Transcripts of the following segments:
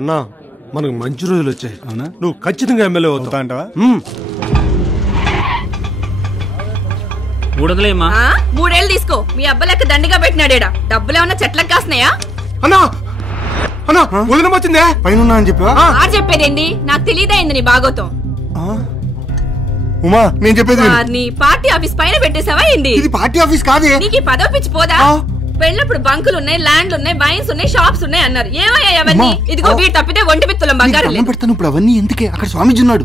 అన్నా మనకు మంచి రోజులు వచ్చాయి. అవునా? నువ్వు ఖచ్చితంగా ఎమ్మెల్యే అవుతా అంటావా? 3 ఏళ్ళు తీసుకో. మీ అబ్బలెక్క దండిగా పెట్టినాడేడా. డబ్బులు ఏమన్నా చెట్లకు కాస్తున్నాయా? అన్నా అన్నా వదినం వచ్చిందే పైన అని చెప్పా. చెప్పేదేంటి? నాకు తెలియదైంది నీ బాగోతం. ఉమా నేను చెప్పేది నీ పార్టీ ఆఫీస్ పైన పెట్టేసావా ఏంది? ఇది పార్టీ ఆఫీస్ కాదే. నీకు పదవి పిచ్చి పోదా? పెళ్ళప్పుడు బంకులు ఉన్నాయి, ల్యాండ్లు ఉన్నాయి, వైన్స్ ఉన్నాయి, షాప్స్ ఉన్నాయి అన్నారు. ఏమయ్యా అవన్నీ? ఇదిగో వీడు తప్పితే ఒంటి మిత్తులం బంగారం లేదు. పెడతాను ఇప్పుడు అవన్నీ ఎందుకే? అక్కడ స్వామీజీ ఉన్నాడు.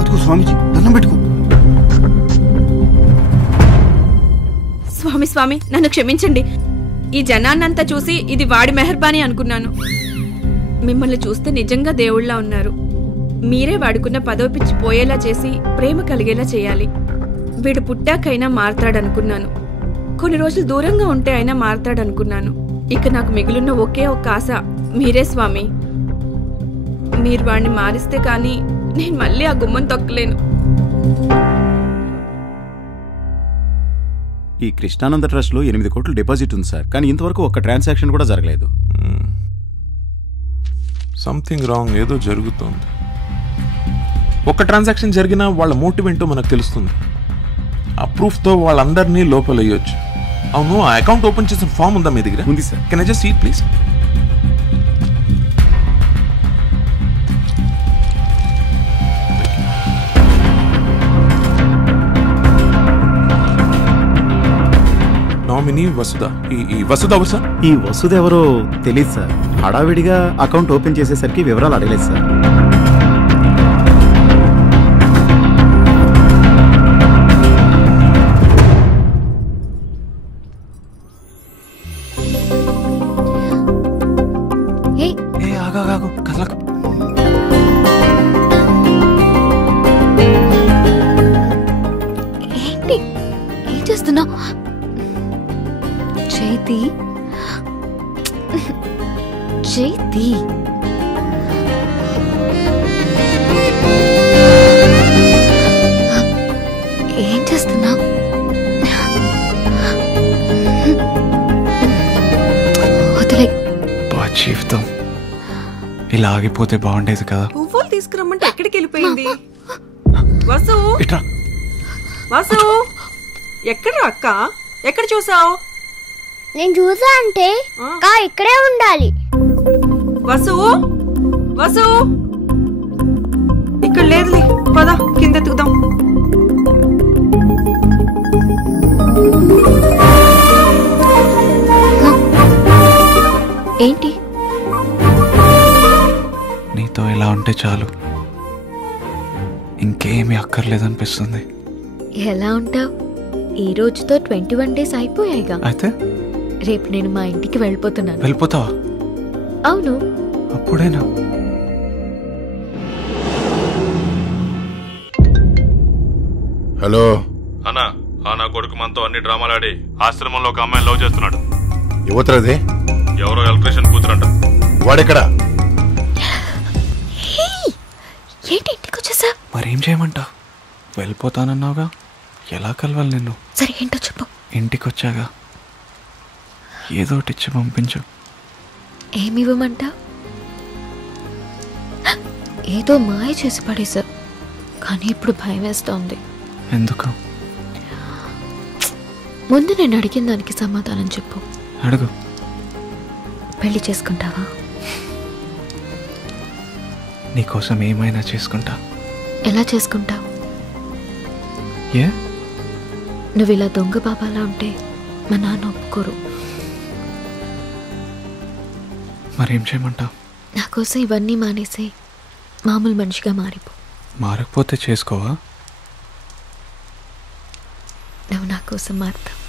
అదిగో స్వామీజీ దండం పెట్టుకో. స్వామి స్వామి నన్ను క్షమించండి. ఈ జనాన్నంతా చూసి ఇది వాడి మెహర్బానీ అనుకున్నాను. మిమ్మల్ని చూస్తే నిజంగా దేవుళ్ళ ఉన్నారు. మీరే వాడుకున్న పదవి పిచ్చి పోయేలా చేసి ప్రేమ కలిగేలా చేయాలి. వీడు పుట్టాకైనా మారతాడనుకున్నాను. కొన్ని రోజులు దూరంగా ఉంటే అయినా మారతాడనుకున్నాను. ఇక నాకు మిగిలిన ఒకే ఒక్క ఆశ మీరే స్వామి. మీరు వాడిని మారిస్తే కానీ నేను మళ్ళీ ఆ గుమ్మం తొక్కలేను. ఈ కృష్ణానంద ట్రస్ట్ లో 8 కోట్లు డిపాజిట్ ఉంది సార్. కానీ ఇంతవరకు ఒక్క ట్రాన్సాక్షన్ కూడా జరగలేదు. సంథింగ్ రాంగ్, ఏదో జరుగుతుంది. ఒక ట్రాన్సాక్షన్ జరిగినా వాళ్ళ మోటివ్ ఏంటో మనకు తెలుస్తుంది. ఆ ప్రూఫ్ తో వాళ్ళందరినీ లోపలయ్యొచ్చు. అవును, ఆ అకౌంట్ ఓపెన్ చేసిన ఫామ్ ఉందా మీ దగ్గర? ఉంది sir. Can I just see it please? Nominee Vasudha. ఈ వసుధ ఎవరు సార్? ఈ వసుధ ఎవరో తెలియదు సార్. హడావిడిగా అకౌంట్ ఓపెన్ చేసేసరికి వివరాలు అడగలేదు సార్. ఏంటి ఏం చేస్తున్నావు? చేతి చేతి ఏం చేస్తున్నావు? వదిలే. జీవితం ఇలా ఆగిపోతే బాగుండేది కదా. పువ్వులు తీసుకురమ్మంటే ఎక్కడికి వెళ్ళిపోయింది? వసు వసు ఎక్కడ అక్క? ఎక్కడ చూసావు? నేను చూసా అంటే ఇక్కడే ఉండాలి. వసు వసు ఇక్కడ లేదులే, పద కింద ఎత్తుకుదాం. ఏంటి? నీతో ఇలా ఉంటే చాలు, ఇంకేమీ అక్కర్లేదనిపిస్తుంది. ఎలా ఉంటావు? ఈ రోజుతో 21 days అయిపోయాయిగా. అయితే రేపు నేను మా ఇంటికి వెళ్ళిపోతున్నాను. వెళ్ళిపోతావా? అవును. అప్పుడేనా? హలో అన్నా, నా కొడుకు మనతో అన్ని డ్రామాలాడి ఆశ్రమంలో ఒక అమ్మాయిని లవ్ చేస్తున్నాడు. యువతరది ఎవరో ఎలక్ట్రీషియన్ కూతురంట. వాడెక్కడా? ఏంటి ఇంటికి వచ్చేసా? మరేం చేయమంటావు? వెళ్ళిపోతానన్నావుగా, ఎలా కలవాలి నిన్ను? సరే ఏంటో చెప్పు. ఇంటికి వచ్చాగా ఏదో ఒకటి ఇచ్చి పంపించు. ఏమి ఇవ్వమంటావు? ఏదో మాయ చేసి పడేసా, కానీ ఇప్పుడు భయం వేస్తోంది. ఎందుకు? ముందు నేను అడిగిన దానికి సమాధానం చెప్పు. అడుగు. పెళ్లి చేసుకుంటావా? నీకోసం ఏమైనా చేసుకుంటా. ఎలా చేసుకుంటావు? ఏ? నువ్వు ఇలా దొంగ బాబాలా ఉంటే మా నాన్న ఒప్పుకోరు. మరేం చేయమంటావు? నా కోసం ఇవన్నీ మానేసి మామూలు మనిషిగా మారిపో. మారకపోతే చేసుకోవా? నువ్వు నా కోసం మారుతావు.